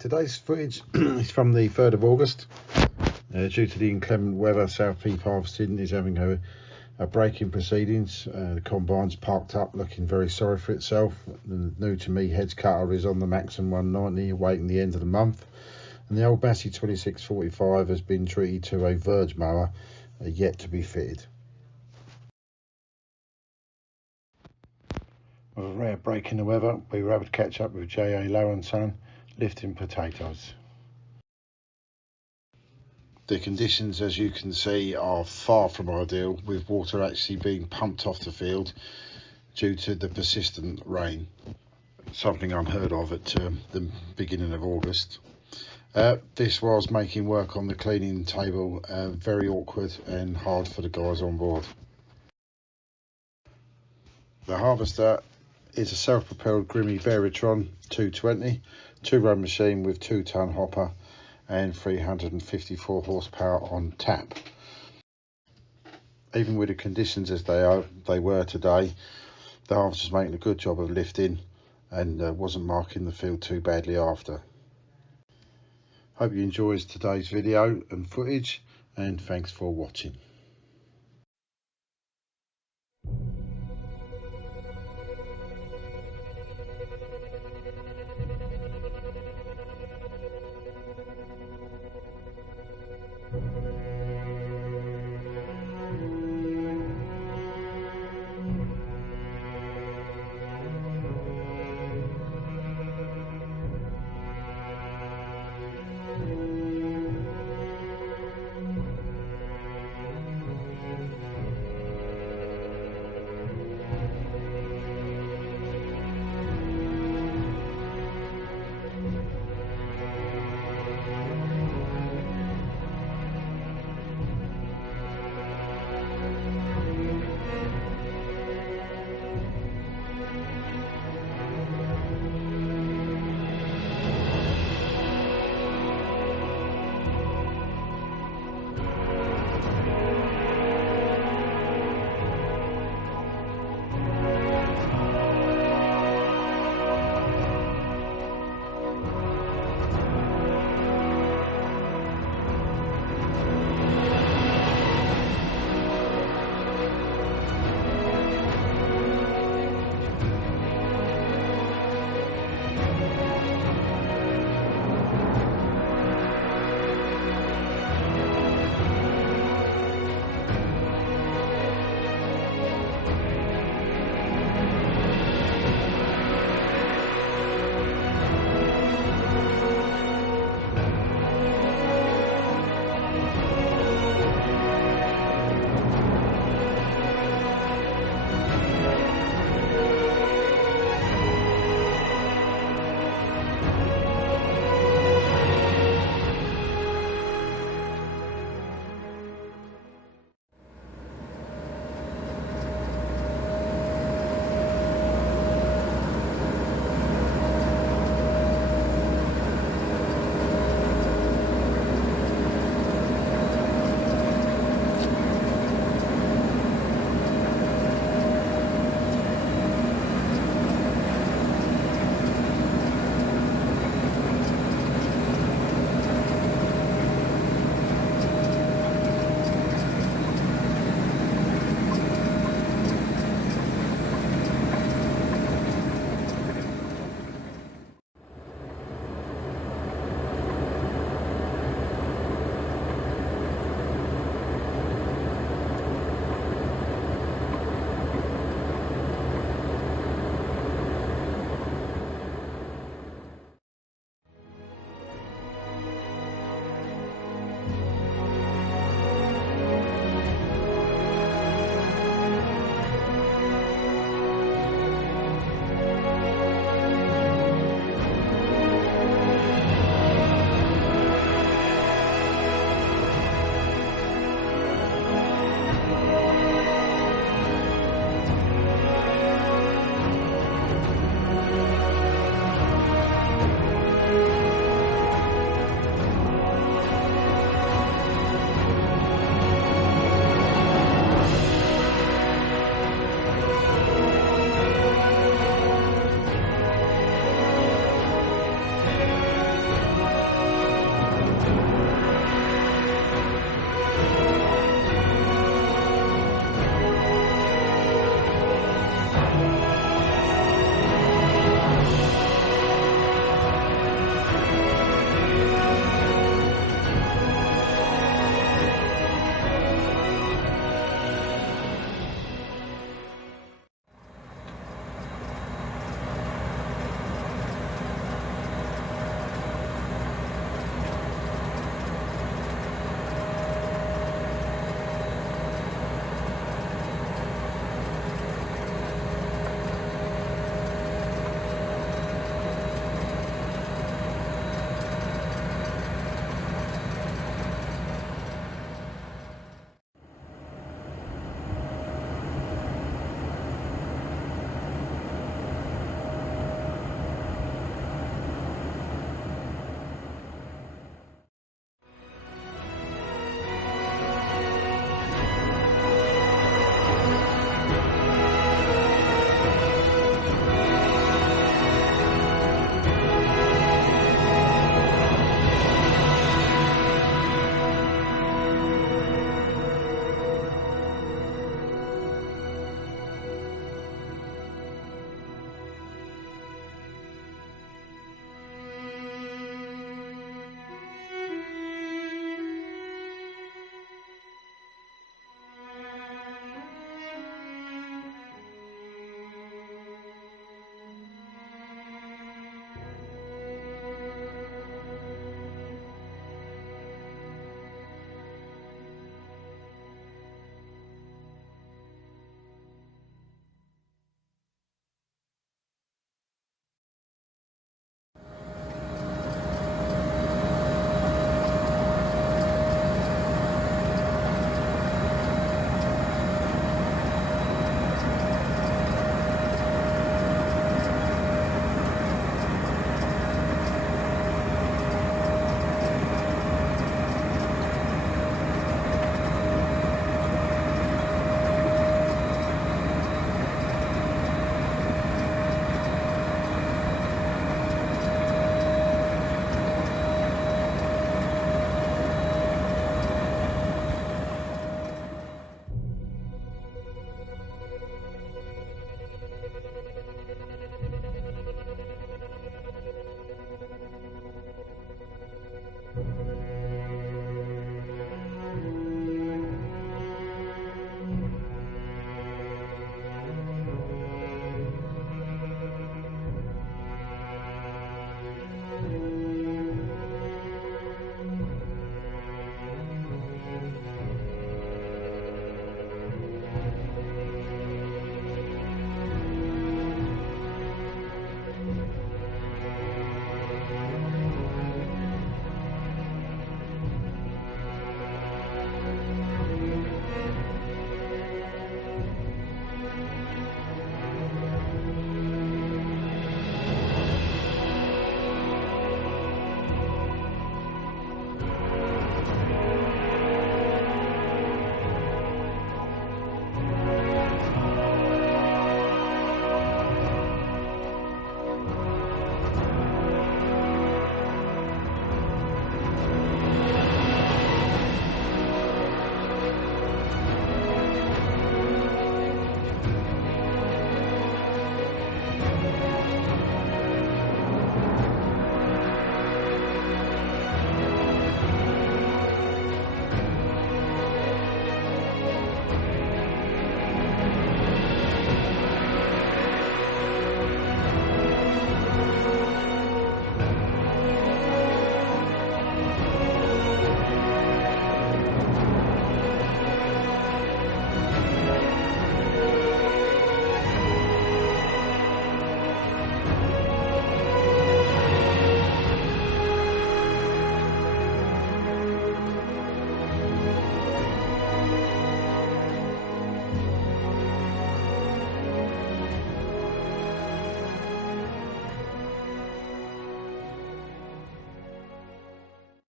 Today's footage is from the 3rd of August. Due to the inclement weather, South Peak Harvesting is having a break in proceedings. The combine's parked up looking very sorry for itself. The new to me heads cutter is on the Maxim 190 awaiting the end of the month, and the old Massey 2645 has been treated to a verge mower yet to be fitted. With a rare break in the weather, we were able to catch up with J.A. Lowe & Son lifting potatoes. The conditions, as you can see, are far from ideal, with water actually being pumped off the field due to the persistent rain, something unheard of at the beginning of August. This was making work on the cleaning table very awkward and hard for the guys on board. The harvester is a self-propelled Grimmy Veritron 220, 2-run machine with 2-ton hopper and 354 horsepower on tap. Even with the conditions as they were today, the harvester's making a good job of lifting and wasn't marking the field too badly after. Hope you enjoyed today's video and footage, and thanks for watching.